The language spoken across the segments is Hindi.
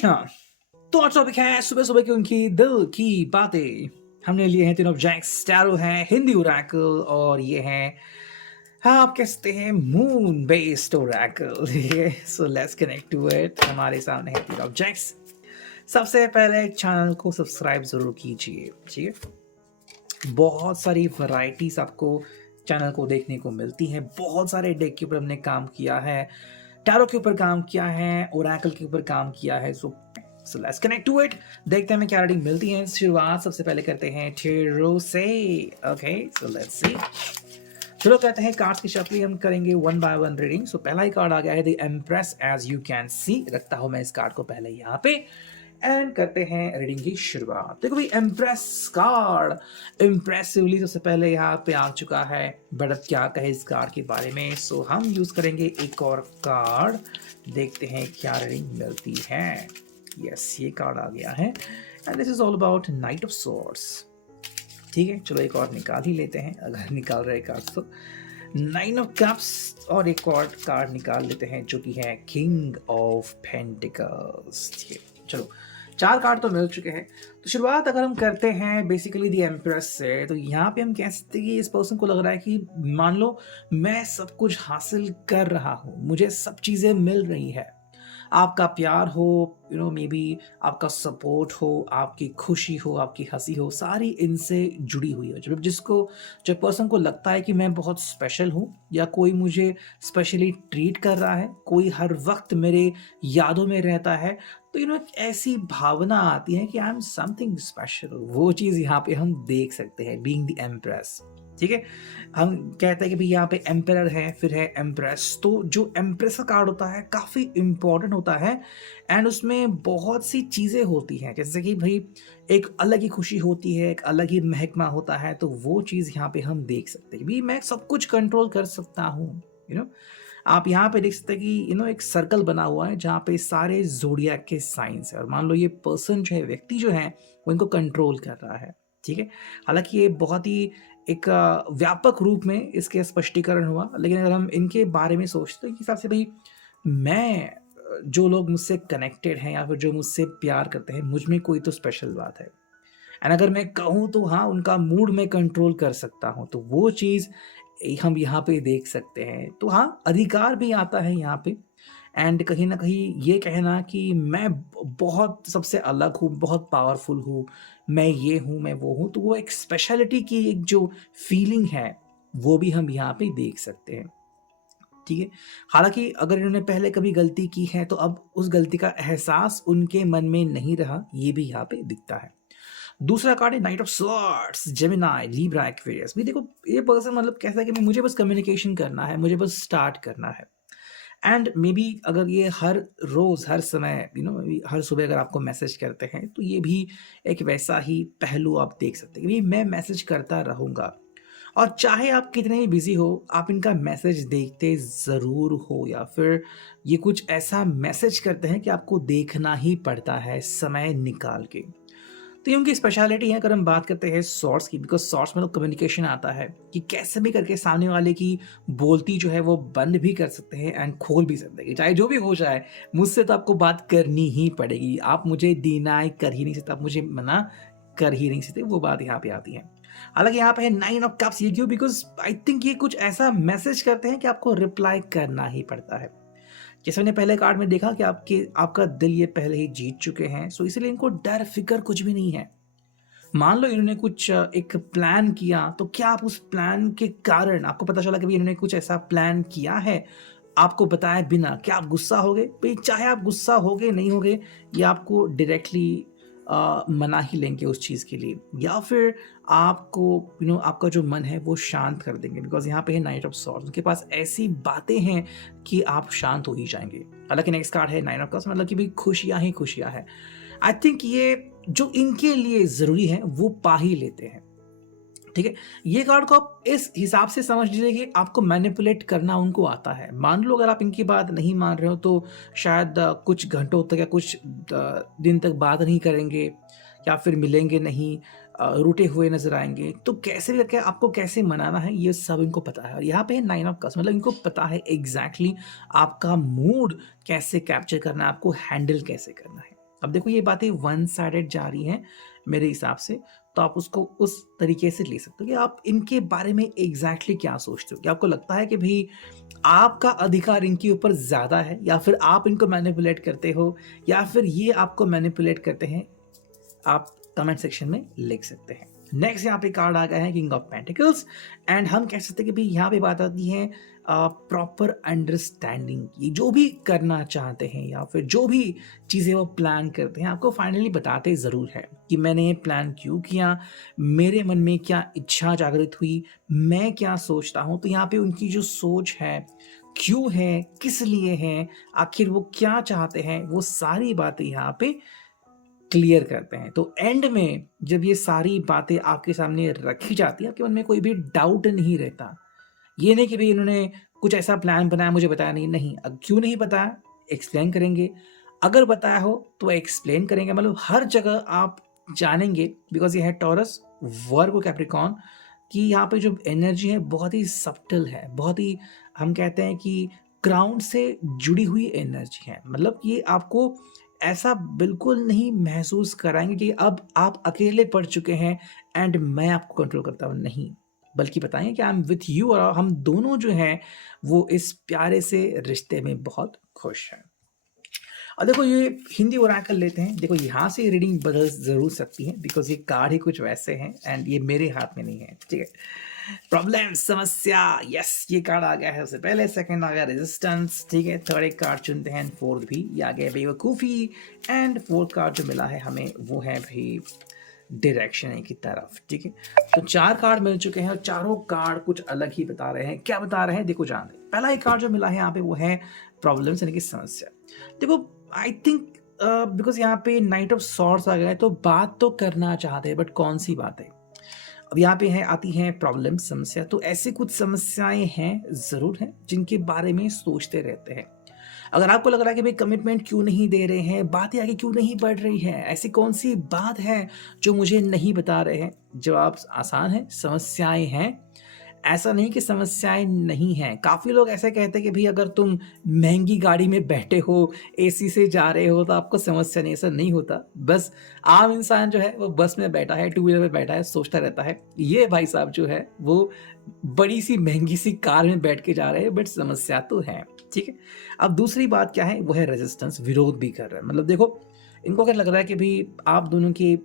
कृष्णा। तो आज टॉपिक है सुबह सुबह की उनकी दिल की बातें। हमने लिए हैं तीन ऑब्जेक्ट्स, टैरो है, हिंदी ओरेकल और ये है, हाँ आप कह सकते हैं मून बेस्ड ओरेकल। ठीक है, so let's connect to it. हमारे सामने है तीन ऑब्जेक्ट्स। सबसे पहले चैनल को सब्सक्राइब जरूर कीजिए। ठीक है, बहुत सारी वैरायटीज आपको चैनल को देखने को मिलती हैं। बहुत सारे डेक के ऊपर हमने काम किया है, टैरो के ऊपर काम किया है, ओरेकल के ऊपर काम किया है। So let's connect to it. देखते हैं हमें क्या रीडिंग मिलती है। शुरुआत सबसे पहले करते हैं टैरो से। Okay, so let's see. चलो कहते हैं कार्ड्स की शफलिंग हम करेंगे one by one reading. So पहला ही कार्ड आ गया है the empress. As you can see, रखता हूं मैं इस कार्ड को पहले यहाँ पे एंड करते हैं रीडिंग की शुरुआत। देखो भाई, एम्प्रेस कार्ड इम्प्रेसिवली सबसे पहले यहाँ पे आ चुका है, बट अब क्या कहे इस कार्ड के बारे में। सो हम यूज करेंगे एक और कार्ड, देखते हैं क्या रीडिंग मिलती है। यस, ये कार्ड आ गया है and this is all about night of swords. ठीक है, चलो एक और निकाल ही लेते हैं अगर निकाल रहे कार्ड तो। नाइन ऑफ कप्स और एक और कार्ड निकाल लेते हैं जो कि है किंग ऑफ पेंटिकल्स। ठीक है, चलो चार कार्ड तो मिल चुके हैं। तो शुरुआत अगर हम करते हैं बेसिकली द एम्प्रेस से, तो यहाँ पे हम कह सकते हैं कि इस पर्सन को लग रहा है कि मान लो मैं सब कुछ हासिल कर रहा हूँ, मुझे सब चीज़ें मिल रही है। आपका प्यार हो, मे बी आपका सपोर्ट हो, आपकी खुशी हो, आपकी हंसी हो, सारी इनसे जुड़ी हुई है। जब पर्सन को लगता है कि मैं बहुत स्पेशल हूँ या कोई मुझे स्पेशली ट्रीट कर रहा है, कोई हर वक्त मेरे यादों में रहता है, तो एक ऐसी भावना आती है कि आई एम समथिंग स्पेशल। वो चीज़ यहाँ पे हम देख सकते हैं, बीइंग द एम्प्रेस। ठीक है, हम कहते हैं कि भाई यहाँ पे एम्परर है, फिर है एम्प्रेस। तो जो एम्प्रेस का कार्ड होता है काफ़ी इंपॉर्टेंट होता है एंड उसमें बहुत सी चीज़ें होती हैं, जैसे कि भाई एक अलग ही खुशी होती है, एक अलग ही महकमा होता है। तो वो चीज़ यहाँ पे हम देख सकते हैं, भाई मैं सब कुछ कंट्रोल कर सकता हूँ। यू नो आप यहाँ पे देख सकते हैं कि एक सर्कल बना हुआ है जहाँ पे सारे जोडियाक के साइंस है, और मान लो ये पर्सन जो है, व्यक्ति जो है, वो इनको कंट्रोल कर रहा है। ठीक है, हालांकि ये बहुत ही एक व्यापक रूप में इसके स्पष्टीकरण हुआ, लेकिन अगर हम इनके बारे में सोचते हैं कि हिसाब से भाई मैं जो लोग मुझसे कनेक्टेड हैं या फिर जो मुझसे प्यार करते हैं, मुझ में कोई तो स्पेशल बात है। एंड अगर मैं कहूँ तो हाँ, उनका मूड मैं कंट्रोल कर सकता हूँ, तो वो चीज़ हम यहाँ पे देख सकते हैं। तो हाँ, अधिकार भी आता है यहाँ पे एंड कहीं ना कहीं ये कहना कि मैं बहुत सबसे अलग हूँ, बहुत पावरफुल हूँ, मैं ये हूँ, मैं वो हूँ, तो वो एक स्पेशलिटी की एक जो फीलिंग है, वो भी हम यहाँ पे देख सकते हैं। ठीक है, हालांकि अगर इन्होंने पहले कभी गलती की है तो अब उस गलती का एहसास उनके मन में नहीं रहा, ये भी यहाँ पे दिखता है। दूसरा कार्ड है night of swords, Gemini, Libra, Aquarius. भी देखो, ये पर्सन मतलब कहता है कि मुझे बस कम्युनिकेशन करना है, मुझे बस स्टार्ट करना है। एंड मे बी अगर ये हर रोज हर समय हर सुबह अगर आपको मैसेज करते हैं, तो ये भी एक वैसा ही पहलू आप देख सकते हैं कि मैं मैसेज करता रहूंगा, और चाहे आप कितने ही बिजी हो, आप इनका मैसेज देखते ज़रूर हो, या फिर ये कुछ ऐसा मैसेज करते हैं कि आपको देखना ही पड़ता है समय निकाल के। तो ये उनकी स्पेशलिटी है। अगर हम बात करते हैं सॉर्ट्स की, बिकॉज सॉर्ट्स में तो कम्युनिकेशन आता है कि कैसे भी करके सामने वाले की बोलती जो है वो बंद भी कर सकते हैं एंड खोल भी सकते हैं, चाहे जो भी हो जाए, मुझसे तो आपको बात करनी ही पड़ेगी। आप मुझे डिनाई कर ही नहीं सकते, आप मुझे मना कर ही नहीं सकते, वो बात यहाँ पे आती है। हालांकि यहाँ पे है नाइन ऑफ कप्स। ये क्यों? बिकॉज आई थिंक ये कुछ ऐसा मैसेज करते हैं कि आपको रिप्लाई करना ही पड़ता है। जैसे मैंने पहले कार्ड में देखा कि आपका दिल ये पहले ही जीत चुके हैं, सो इसलिए इनको डर फिक्र कुछ भी नहीं है। मान लो इन्होंने कुछ एक प्लान किया, तो क्या आप उस प्लान के कारण आपको पता चला कि भाई इन्होंने कुछ ऐसा प्लान किया है, आपको बताए बिना, क्या आप गुस्सा होगे? भाई चाहे आप गुस्सा होगे नहीं होगे, ये आपको डायरेक्टली मना ही लेंगे उस चीज़ के लिए, या फिर आपको आपका जो मन है वो शांत कर देंगे। बिकॉज यहाँ पे है नाइट ऑफ सॉर्ड्स, उनके पास ऐसी बातें हैं कि आप शांत हो ही जाएंगे। हालांकि नेक्स्ट कार्ड है नाइन ऑफ कप्स, मतलब कि भाई खुशियाँ ही खुशियाँ हैं। आई थिंक ये जो इनके लिए ज़रूरी है वो पा ही लेते हैं। ठीक है, ये कार्ड को आप इस हिसाब से समझ लीजिए कि आपको मैनिपुलेट करना उनको आता है। मान लो अगर आप इनकी बात नहीं मान रहे हो, तो शायद कुछ घंटों तक या कुछ दिन तक बात नहीं करेंगे, या फिर मिलेंगे नहीं, रूठे हुए नजर आएंगे। तो कैसे भी करके आपको कैसे मनाना है, ये सब इनको पता है। और यहाँ पे नाइन ऑफ कप्स, मतलब इनको पता है एग्जैक्टली आपका मूड कैसे कैप्चर करना है, आपको हैंडल कैसे करना है। अब देखो ये बातें वन साइडेड जा रही हैं मेरे हिसाब से, तो आप उसको उस तरीके से ले सकते हो कि आप इनके बारे में एग्जैक्टली क्या सोचते हो। क्या आपको लगता है कि भाई आपका अधिकार इनके ऊपर ज़्यादा है, या फिर आप इनको मैनिपुलेट करते हो, या फिर ये आपको मैनिपुलेट करते हैं? आप कमेंट सेक्शन में लिख सकते हैं। नेक्स्ट यहाँ पे कार्ड आ गया है किंग ऑफ पेंटिकल्स, एंड हम कह सकते हैं कि भाई यहाँ पे बात आती है प्रॉपर अंडरस्टैंडिंग की। जो भी करना चाहते हैं या फिर जो भी चीज़ें वो प्लान करते हैं, आपको फाइनली बताते ज़रूर है कि मैंने ये प्लान क्यों किया, मेरे मन में क्या इच्छा जागृत हुई, मैं क्या सोचता हूँ। तो यहाँ पे उनकी जो सोच है, क्यों है, किस लिए है, आखिर वो क्या चाहते हैं, वो सारी बातें यहाँ पे क्लियर करते हैं। तो एंड में जब ये सारी बातें आपके सामने रखी जाती हैं, आपके मन में कोई भी डाउट नहीं रहता। ये नहीं कि भई इन्होंने कुछ ऐसा प्लान बनाया मुझे बताया नहीं, नहीं। अब क्यों नहीं बताया? एक्सप्लेन करेंगे। अगर बताया हो तो एक्सप्लेन करेंगे, मतलब हर जगह आप जानेंगे, बिकॉज़ ये है टॉरस, वर्गो, कैप्रिकॉर्न, कि यहाँ पे जो एनर्जी है बहुत ही सब्टल है, बहुत ही, हम कहते हैं कि ग्राउंड से जुड़ी हुई एनर्जी है। मतलब ये आपको ऐसा बिल्कुल नहीं महसूस कराएँगे कि अब आप अकेले पड़ चुके हैं एंड मैं आपको कंट्रोल करता हूँ, नहीं। बल्कि बताएँगे कि आई एम विथ यू, और हम दोनों जो हैं वो इस प्यारे से रिश्ते में बहुत खुश हैं। और देखो ये हिंदी ओरेकल लेते हैं, देखो यहाँ से रीडिंग बदल ज़रूर सकती है, बिकॉज़ ये कार्ड ही कुछ वैसे हैं एंड ये मेरे हाथ में नहीं है, ठीक है। प्रॉब्लम, समस्या, यस, ये कार्ड आ गया है सबसे पहले। सेकंड आ गया रेजिस्टेंस, ठीक है। थर्ड एक कार्ड चुनते हैं, फोर्थ भी ये आ गया बेवकूफ़ी, एंड फोर्थ कार्ड जो मिला है हमें वो है भाई डायरेक्शन की तरफ, ठीक है। तो 4 कार्ड मिल चुके हैं और चारों कार्ड कुछ अलग ही बता रहे हैं। क्या बता रहे हैं देखो, जान लें। पहला एक कार्ड जो मिला है यहाँ पे वो है प्रॉब्लम्स यानी कि समस्या। देखो आई थिंक बिकॉज़ यहाँ पे नाइट ऑफ सॉर्ड्स आ गया है, तो बात तो करना चाहते हैं, बट कौन सी बातें? अब यहाँ पे है, आती हैं प्रॉब्लम, समस्या। तो ऐसी कुछ समस्याएं हैं, ज़रूर हैं, जिनके बारे में सोचते रहते हैं। अगर आपको लग रहा है कि भाई कमिटमेंट क्यों नहीं दे रहे हैं, बातें आगे क्यों नहीं बढ़ रही हैं, ऐसी कौन सी बात है जो मुझे नहीं बता रहे हैं, जवाब आसान है, समस्याएं हैं। ऐसा नहीं कि समस्याएं नहीं हैं। काफ़ी लोग ऐसे कहते हैं कि भाई अगर तुम महंगी गाड़ी में बैठे हो, एसी से जा रहे हो, तो आपको समस्या नहीं। ऐसा नहीं होता। बस आम इंसान जो है वो बस में बैठा है, टू व्हीलर में बैठा है, सोचता रहता है। ये भाई साहब जो है वो बड़ी सी महंगी सी कार में बैठ के जा रहे हैं, बट समस्या तो है, ठीक है। अब दूसरी बात क्या है, वो है रेजिस्टेंस, विरोध भी कर रहा है। मतलब देखो इनको क्या लग रहा है कि भाई आप दोनों के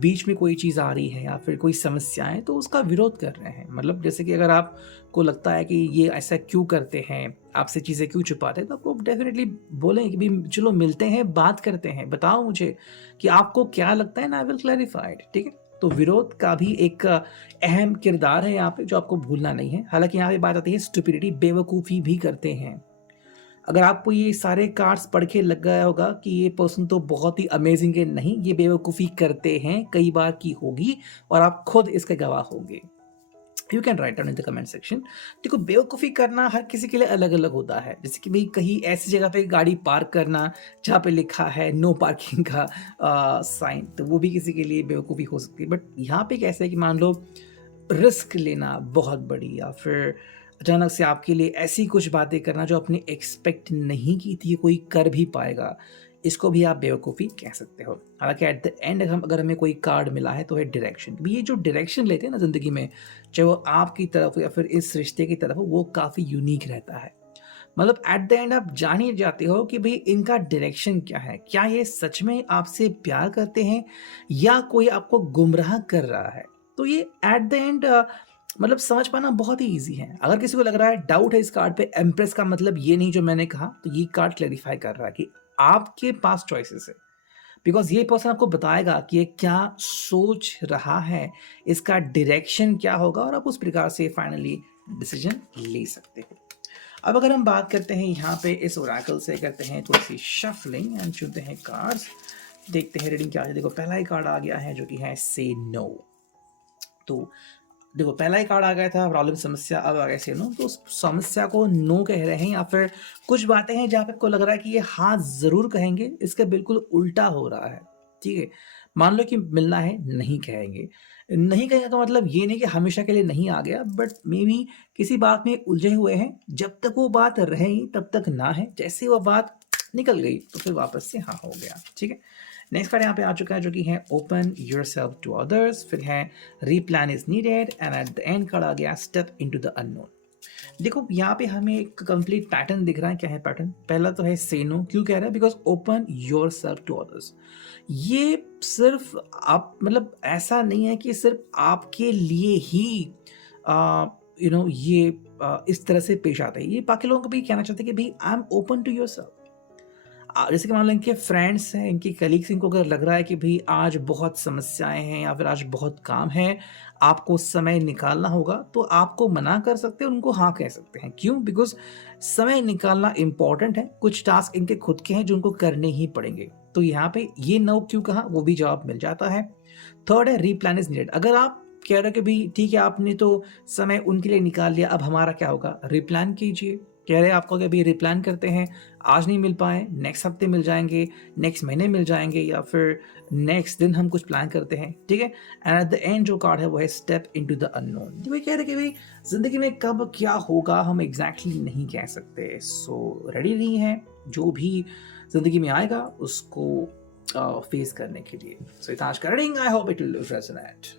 बीच में कोई चीज़ आ रही है या फिर कोई समस्या है, तो उसका विरोध कर रहे हैं। मतलब जैसे कि अगर आपको लगता है कि ये ऐसा क्यों करते हैं, आपसे चीज़ें क्यों छुपाते हैं, तो आपको डेफिनेटली बोलेंगे कि भाई चलो मिलते हैं, बात करते हैं, बताओ मुझे कि आपको क्या लगता है, एंड आई विल क्लैरिफाइड, ठीक है। तो विरोध का भी एक अहम किरदार है यहाँ पे, जो आपको भूलना नहीं है। हालांकि यहाँ पे बात आती है स्टुपिडिटी, बेवकूफ़ी भी करते हैं। अगर आपको ये सारे कार्ड्स पढ़ के लग गया होगा कि ये पर्सन तो बहुत ही अमेजिंग है, नहीं, ये बेवकूफ़ी करते हैं, कई बार की होगी, और आप खुद इसके गवाह होंगे। You can write down in the comment section. देखो बेवकूफ़ी करना हर किसी के लिए अलग अलग होता है। जैसे कि भाई कहीं ऐसी जगह पे गाड़ी पार्क करना जहाँ पे लिखा है नो पार्किंग का साइन, तो वो भी किसी के लिए बेवकूफ़ी हो सकती है। बट यहाँ पे कैसे है कि मान लो रिस्क लेना बहुत बड़ी, या फिर अचानक से आपके लिए ऐसी कुछ बातें करना जो आपने एक्सपेक्ट नहीं की थी कोई कर भी पाएगा, इसको भी आप बेवकूफ़ी कह सकते हो। हालांकि एट द एंड अगर हमें कोई कार्ड मिला है तो है डायरेक्शन। ये जो डायरेक्शन लेते हैं ना ज़िंदगी में, चाहे वो आपकी तरफ हो या फिर इस रिश्ते की तरफ हो, वो काफ़ी यूनिक रहता है। मतलब एट द एंड आप जान ही जाते हो कि भाई इनका डायरेक्शन क्या है। क्या ये सच में आपसे प्यार करते हैं या कोई आपको गुमराह कर रहा है? तो ये एट द एंड मतलब समझ पाना बहुत ही ईज़ी है। अगर किसी को लग रहा है, डाउट है इस कार्ड पे, एम्प्रेस का मतलब ये नहीं जो मैंने कहा, तो ये कार्ड क्लैरिफ़ाई कर रहा है कि आपके पास चॉइसेस है। बिकॉज़ ये पर्सन आपको बताएगा कि ये क्या सोच रहा है, इसका डायरेक्शन क्या होगा, और आप उस प्रकार से फाइनली डिसीज़न ले सकते हो। अब अगर हम बात करते हैं यहाँ पे इस ओरेकल से, करते हैं थोड़ी-सी शफलिंग एंड चुनते हैं कार्ड्स, देखते हैं रीडिंग क्या है। देखो पहला ही कार्ड आ गया है जो कि है से नो। तो देखो पहला ही कार्ड आ गया था प्रॉब्लम, समस्या, अब आ गया से नो। तो उस समस्या को नो कह रहे हैं, या फिर कुछ बातें हैं जहाँ पे आपको लग रहा है कि ये हाँ ज़रूर कहेंगे, इसका बिल्कुल उल्टा हो रहा है, ठीक है। मान लो कि मिलना है, नहीं कहेंगे। नहीं कहेंगे का मतलब ये नहीं कि हमेशा के लिए नहीं आ गया, बट मे बी किसी बात में उलझे हुए हैं, जब तक वो बात रहें तब तक ना है, जैसे वो बात निकल गई तो फिर वापस से हाँ हो गया, ठीक है। नेक्स्ट कार्ड यहाँ पे आ चुका है जो कि है ओपन योरसेल्फ टू अदर्स, फिर है replan is needed and at the end card आ गया स्टेप इनटू द अननोन। देखो यहाँ पे हमें एक कंप्लीट पैटर्न दिख रहा है। क्या है पैटर्न? पहला तो है से नो। क्यों कह रहा है? Because open yourself to others. ये सिर्फ आप मतलब ऐसा नहीं है कि सिर्फ आपके लिए ही ये इस तरह से पेश आता है। ये बाकी लोगों को भी कहना चाहते हैं कि भाई I am open to yourself. जैसे कि मान लो इनके फ्रेंड्स हैं, इनके कलीग्स, इनको अगर लग रहा है कि भाई आज बहुत समस्याएं हैं या फिर आज बहुत काम है, आपको समय निकालना होगा, तो आपको मना कर सकते हैं, उनको हाँ कह सकते हैं। क्यों? बिकॉज समय निकालना इंपॉर्टेंट है। कुछ टास्क इनके खुद के हैं जो उनको करने ही पड़ेंगे। तो यहाँ पे ये नो क्यों कहा वो भी जवाब मिल जाता है। थर्ड है रीप्लान इज नीडेड। अगर आप कह रहे हो कि भाई ठीक है आपने तो समय उनके लिए निकाल लिया, अब हमारा क्या होगा? रिप्लान कीजिए। कह रहे हैं आपको कि अभी रिप्लान करते हैं, आज नहीं मिल पाए, नेक्स्ट हफ्ते मिल जाएंगे, नेक्स्ट महीने मिल जाएंगे, या फिर नेक्स्ट दिन हम कुछ प्लान करते हैं, ठीक है। एंड एट द एंड जो कार्ड है वो है स्टेप इनटू द अननोन। तो ये कह रहे कि भाई जिंदगी में कब क्या होगा हम एग्जैक्टली नहीं कह सकते। सो रेडी नहीं है जो भी जिंदगी में आएगा उसको फेस करने के लिए। सो इतना आज का reading, I hope it will resonate.